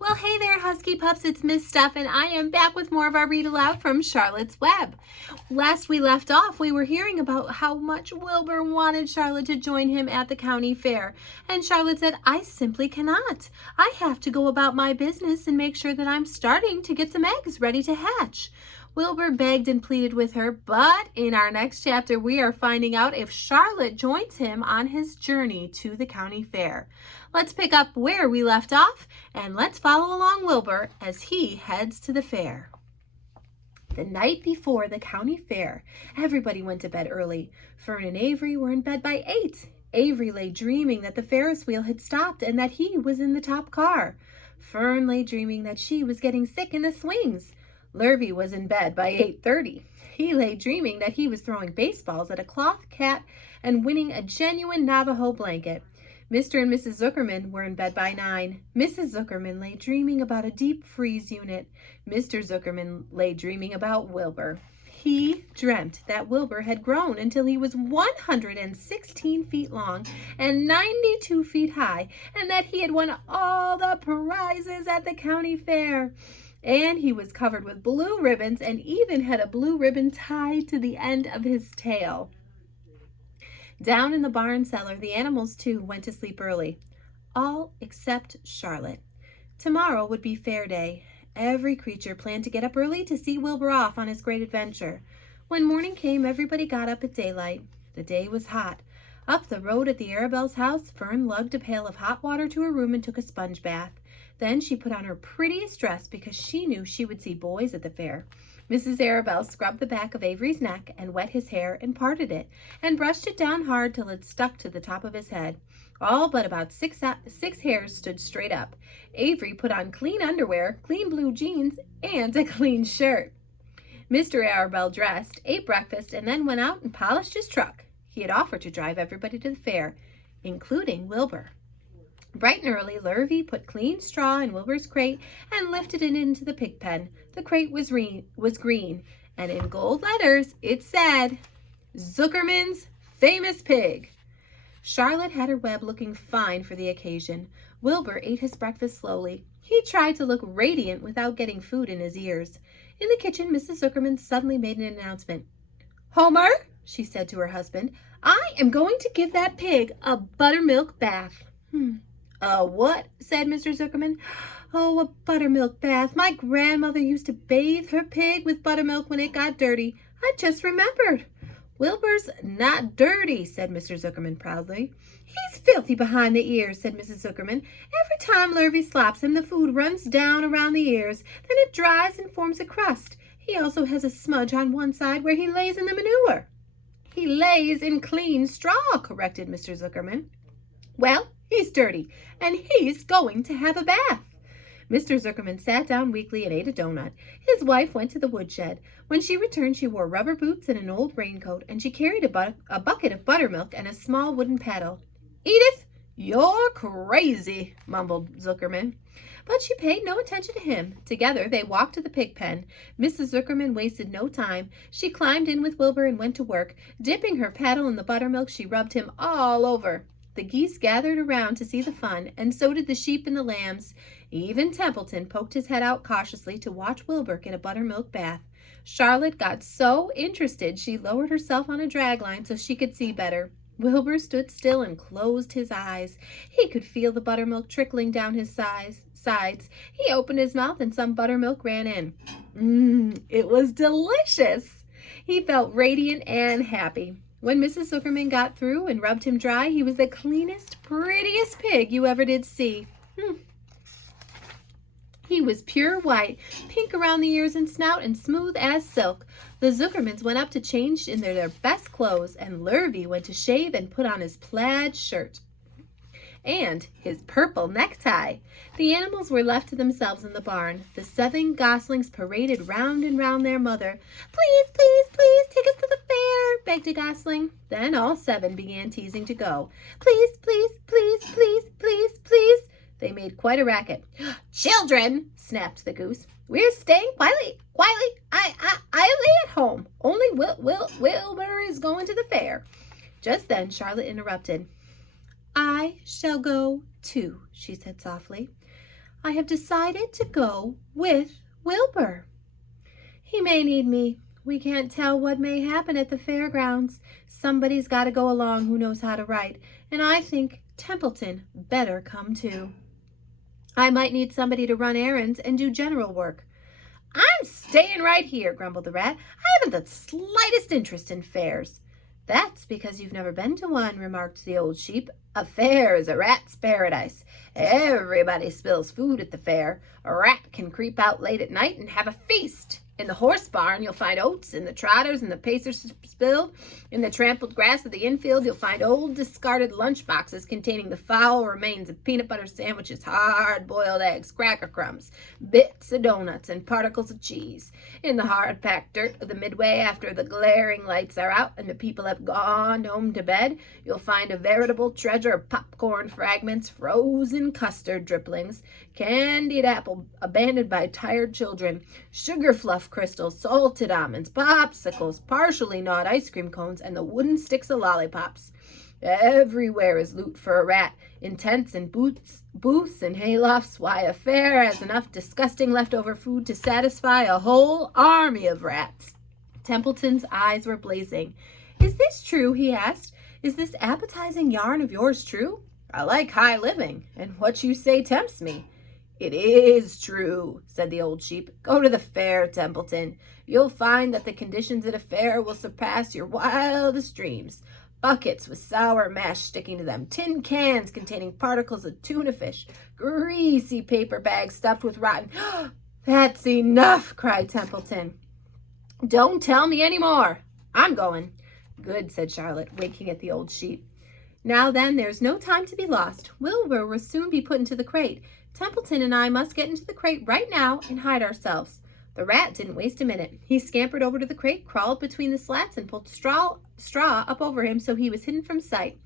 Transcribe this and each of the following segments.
Well, hey there, Husky Pups. It's Miss Steph, and I am back with more of our read aloud from Charlotte's Web. Last we left off, we were hearing about how much Wilbur wanted Charlotte to join him at the county fair. And Charlotte said, I simply cannot. I have to go about my business and make sure that I'm starting to get some eggs ready to hatch. Wilbur begged and pleaded with her, but in our next chapter, we are finding out if Charlotte joins him on his journey to the county fair. Let's pick up where we left off, and let's follow along Wilbur as he heads to the fair. The night before the county fair, everybody went to bed early. Fern and Avery were in bed by 8. Avery lay dreaming that the Ferris wheel had stopped and that he was in the top car. Fern lay dreaming that she was getting sick in the swings. Lurvy was in bed by 8:30. He lay dreaming that he was throwing baseballs at a cloth cat and winning a genuine Navajo blanket. Mr. and Mrs. Zuckerman were in bed by 9. Mrs. Zuckerman lay dreaming about a deep freeze unit. Mr. Zuckerman lay dreaming about Wilbur. He dreamt that Wilbur had grown until he was 116 feet long and 92 feet high, and that he had won all the prizes at the county fair. And he was covered with blue ribbons and even had a blue ribbon tied to the end of his tail. Down in the barn cellar, the animals too went to sleep early, all except Charlotte. Tomorrow would be fair day. Every creature planned to get up early to see Wilbur off on his great adventure. When morning came, everybody got up at daylight. The day was hot. Up the road at the Arabelle's house, Fern lugged a pail of hot water to her room and took a sponge bath. Then she put on her prettiest dress because she knew she would see boys at the fair. Mrs. Arabelle scrubbed the back of Avery's neck and wet his hair and parted it and brushed it down hard till it stuck to the top of his head. All but about six hairs stood straight up. Avery put on clean underwear, clean blue jeans, and a clean shirt. Mr. Arabelle dressed, ate breakfast, and then went out and polished his truck. He had offered to drive everybody to the fair, including Wilbur. Bright and early, Lurvy put clean straw in Wilbur's crate and lifted it into the pig pen. The crate was green, and in gold letters it said, Zuckerman's Famous Pig. Charlotte had her web looking fine for the occasion. Wilbur ate his breakfast slowly. He tried to look radiant without getting food in his ears. In the kitchen, Mrs. Zuckerman suddenly made an announcement. Homer, she said to her husband, I am going to give that pig a buttermilk bath. A what? Said Mr. Zuckerman. Oh, a buttermilk bath. My grandmother used to bathe her pig with buttermilk when it got dirty. I just remembered. Wilbur's not dirty, said Mr. Zuckerman proudly. He's filthy behind the ears, said Mrs. Zuckerman. Every time Lurvy slaps him, the food runs down around the ears. Then it dries and forms a crust. He also has a smudge on one side where he lays in the manure. He lays in clean straw, corrected Mr. Zuckerman. Well, he's dirty, and he's going to have a bath. Mr. Zuckerman sat down weakly and ate a donut. His wife went to the woodshed. When she returned, she wore rubber boots and an old raincoat, and she carried a bucket of buttermilk and a small wooden paddle. Edith, you're crazy, mumbled Zuckerman. But she paid no attention to him. Together, they walked to the pig pen. Mrs. Zuckerman wasted no time. She climbed in with Wilbur and went to work. Dipping her paddle in the buttermilk, she rubbed him all over. The geese gathered around to see the fun, and so did the sheep and the lambs. Even Templeton poked his head out cautiously to watch Wilbur get a buttermilk bath. Charlotte got so interested she lowered herself on a dragline so she could see better. Wilbur stood still and closed his eyes. He could feel the buttermilk trickling down his sides. He opened his mouth and some buttermilk ran in. It was delicious. He felt radiant and happy. When Mrs. Zuckerman got through and rubbed him dry, he was the cleanest, prettiest pig you ever did see. He was pure white, pink around the ears and snout, and smooth as silk. The Zuckermans went up to change in their best clothes, and Lurvy went to shave and put on his plaid shirt and his purple necktie. The animals were left to themselves in the barn. The 7 goslings paraded round and round their mother. Please, please, please, take us to the fair, begged a gosling. Then all 7 began teasing to go. Please, please, please, please, please, please. They made quite a racket. Children, snapped the goose. We're staying quietly. I lay at home. Only Wilbur is going to the fair. Just then Charlotte interrupted. I shall go too, she said softly. I have decided to go with Wilbur. He may need me. We can't tell what may happen at the fairgrounds. Somebody's got to go along who knows how to ride, and I think Templeton better come too. I might need somebody to run errands and do general work. I'm staying right here, grumbled the rat. I haven't the slightest interest in fairs. That's because you've never been to one, remarked the old sheep. A fair is a rat's paradise. Everybody spills food at the fair. A rat can creep out late at night and have a feast. In the horse barn, you'll find oats in the trotters and the pacers spilled. In the trampled grass of the infield, you'll find old discarded lunch boxes containing the foul remains of peanut butter sandwiches, hard-boiled eggs, cracker crumbs, bits of donuts, and particles of cheese. In the hard-packed dirt of the midway after the glaring lights are out and the people have gone home to bed, you'll find a veritable treasure of popcorn fragments, frozen custard dribblings, candied apple abandoned by tired children, sugar fluff crystals, salted almonds, popsicles, partially gnawed ice cream cones, and the wooden sticks of lollipops. Everywhere is loot for a rat. In tents and booths and haylofts, why, a fair has enough disgusting leftover food to satisfy a whole army of rats. Templeton's eyes were blazing. Is this true? He asked. Is this appetizing yarn of yours true? I like high living, and what you say tempts me. It is true, said the old sheep. Go to the fair, Templeton. You'll find that the conditions at a fair will surpass your wildest dreams. Buckets with sour mash sticking to them, tin cans containing particles of tuna fish, greasy paper bags stuffed with rotten... That's enough, cried Templeton. Don't tell me any more. I'm going. Good, said Charlotte, winking at the old sheep. Now then, there's no time to be lost. Wilbur will soon be put into the crate. Templeton and I must get into the crate right now and hide ourselves. The rat didn't waste a minute. He scampered over to the crate, crawled between the slats, and pulled straw up over him so he was hidden from sight.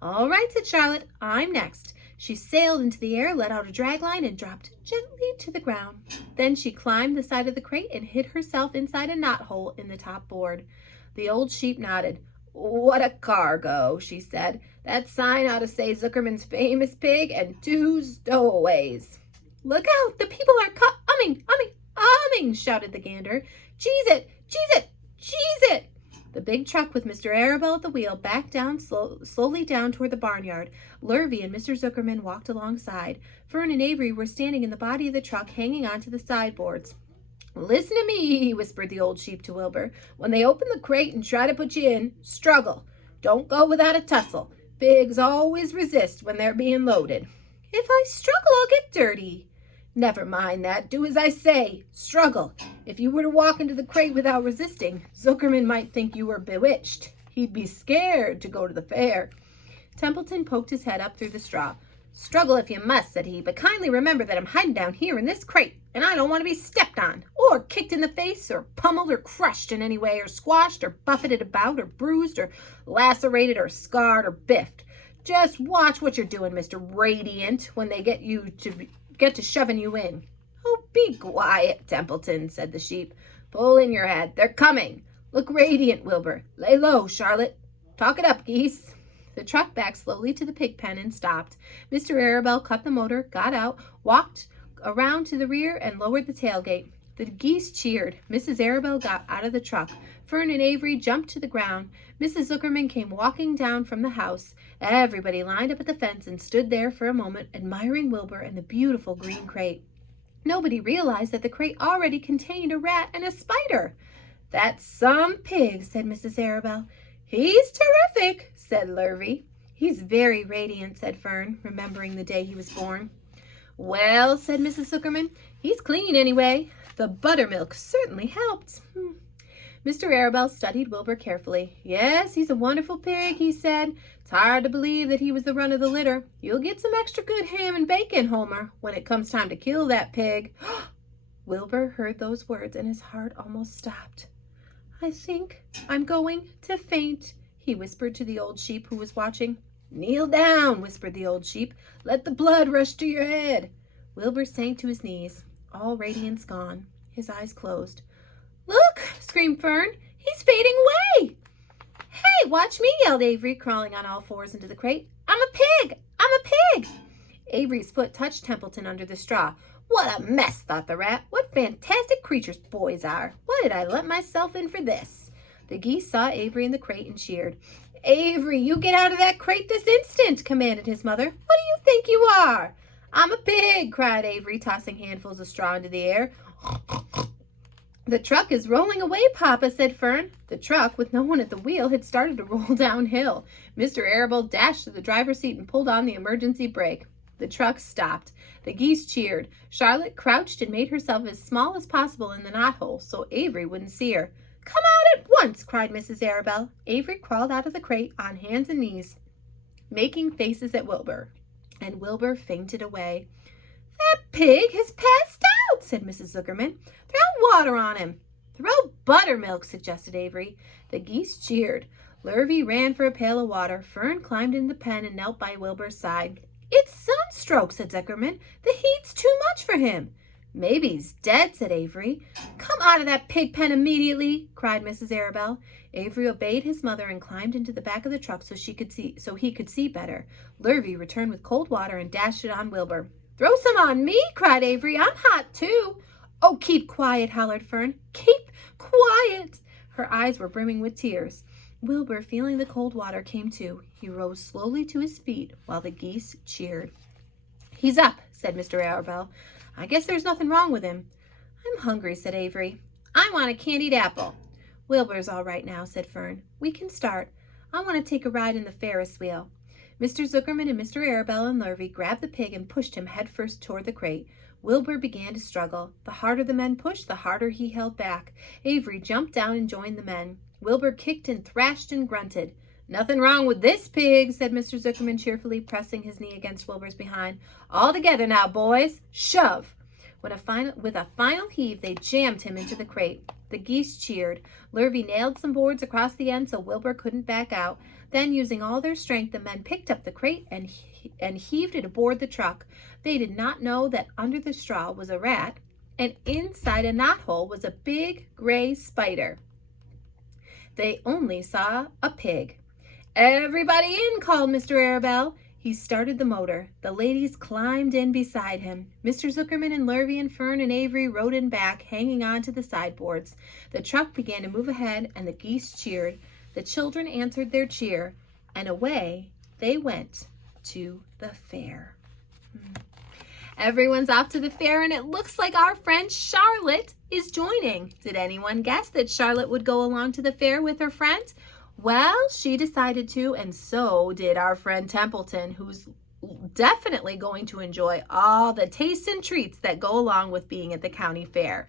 All right, said Charlotte. I'm next. She sailed into the air, let out a drag line, and dropped gently to the ground. Then she climbed the side of the crate and hid herself inside a knothole in the top board. The old sheep nodded. What a cargo, she said. That sign ought to say Zuckerman's famous pig and 2 stowaways. Look out, the people are umming, shouted the gander. Cheese it, cheese it, cheese it. The big truck with Mr. Arabelle at the wheel backed down slowly down toward the barnyard. Lurvy and Mr. Zuckerman walked alongside. Fern and Avery were standing in the body of the truck, hanging onto the sideboards. Listen to me, whispered the old sheep to Wilbur. When they open the crate and try to put you in, struggle. Don't go without a tussle. Pigs always resist when they're being loaded. If I struggle, I'll get dirty. Never mind that. Do as I say. Struggle. If you were to walk into the crate without resisting, Zuckerman might think you were bewitched. He'd be scared to go to the fair. Templeton poked his head up through the straw. Struggle if you must, said he, but kindly remember that I'm hiding down here in this crate, and I don't want to be stepped on, or kicked in the face, or pummeled, or crushed in any way, or squashed, or buffeted about, or bruised, or lacerated, or scarred, or biffed. Just watch what you're doing, Mr. Radiant, when they get to shoving you in. Oh, be quiet, Templeton, said the sheep. Pull in your head. They're coming. Look radiant, Wilbur. Lay low, Charlotte. Talk it up, geese. The truck backed slowly to the pig pen and stopped. Mr. Arabelle cut the motor, got out, walked around to the rear, and lowered the tailgate. The geese cheered. Mrs. Arabelle got out of the truck. Fern and Avery jumped to the ground. Mrs. Zuckerman came walking down from the house. Everybody lined up at the fence and stood there for a moment, admiring Wilbur and the beautiful green crate. Nobody realized that the crate already contained a rat and a spider. That's some pig, said Mrs. Arabelle. He's terrific, said Lurvy. He's very radiant, said Fern, remembering the day he was born. Well, said Mrs. Zuckerman, he's clean anyway. The buttermilk certainly helped. Mr. Arabelle studied Wilbur carefully. Yes, he's a wonderful pig, he said. It's hard to believe that he was the run of the litter. You'll get some extra good ham and bacon, Homer, when it comes time to kill that pig. Wilbur heard those words and his heart almost stopped. I think I'm going to faint, he whispered to the old sheep who was watching. Kneel down, whispered the old sheep. Let the blood rush to your head. Wilbur sank to his knees, all radiance gone. His eyes closed. Look, screamed Fern. He's fading away. Hey, watch me, yelled Avery, crawling on all fours into the crate. I'm a pig! I'm a pig! Avery's foot touched Templeton under the straw. What a mess, thought the rat. What fantastic creatures boys are. Why did I let myself in for this? The geese saw Avery in the crate and cheered. Avery, you get out of that crate this instant, commanded his mother. What do you think you are? I'm a pig, cried Avery, tossing handfuls of straw into the air. The truck is rolling away, Papa, said Fern. The truck, with no one at the wheel, had started to roll downhill. Mr. Arable dashed to the driver's seat and pulled on the emergency brake. The truck stopped. The geese cheered. Charlotte crouched and made herself as small as possible in the knothole so Avery wouldn't see her. Come out at once, cried Mrs. Arable. Avery crawled out of the crate on hands and knees, making faces at Wilbur, and Wilbur fainted away. That pig has passed out, said Mrs. Zuckerman. Throw water on him. Throw buttermilk, suggested Avery. The geese cheered. Lurvy ran for a pail of water. Fern climbed in the pen and knelt by Wilbur's side. It's sunstroke, said Zuckerman. The heat's too much for him. Maybe he's dead, said Avery. Come out of that pig pen immediately, cried Mrs. Arable. Avery obeyed his mother and climbed into the back of the truck so he could see better. Lurvy returned with cold water and dashed it on Wilbur. Throw some on me, cried Avery. I'm hot too. Oh, keep quiet, hollered Fern. Keep quiet. Her eyes were brimming with tears. Wilbur, feeling the cold water, came to. He rose slowly to his feet while the geese cheered. He's up, said Mr. Arable. I guess there's nothing wrong with him. I'm hungry, said Avery. I want a candied apple. Wilbur's all right now, said Fern. We can start. I want to take a ride in the Ferris wheel. Mr. Zuckerman and Mr. Arable and Lurvy grabbed the pig and pushed him headfirst toward the crate. Wilbur began to struggle. The harder the men pushed, the harder he held back. Avery jumped down and joined the men. Wilbur kicked and thrashed and grunted. Nothing wrong with this pig, said Mr. Zuckerman cheerfully, pressing his knee against Wilbur's behind. All together now, boys. Shove. With a final heave, they jammed him into the crate. The geese cheered. Lurvy nailed some boards across the end so Wilbur couldn't back out. Then, using all their strength, the men picked up the crate and heaved it aboard the truck. They did not know that under the straw was a rat, and inside a knothole was a big gray spider. They only saw a pig. Everybody in, called Mr. Arable. He started the motor. The ladies climbed in beside him. Mr. Zuckerman and Lurvy and Fern and Avery rode in back, hanging on to the sideboards. The truck began to move ahead, and the geese cheered. The children answered their cheer, and away they went to the fair. Everyone's off to the fair, and it looks like our friend Charlotte is joining. Did anyone guess that Charlotte would go along to the fair with her friend? Well, she decided to, and so did our friend Templeton, who's definitely going to enjoy all the tastes and treats that go along with being at the county fair.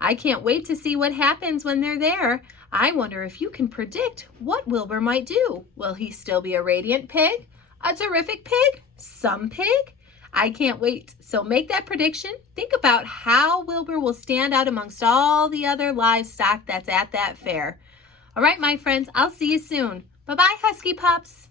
I can't wait to see what happens when they're there. I wonder if you can predict what Wilbur might do. Will he still be a radiant pig? A terrific pig? Some pig? I can't wait. So make that prediction. Think about how Wilbur will stand out amongst all the other livestock that's at that fair. All right, my friends, I'll see you soon. Bye-bye, Husky Pups.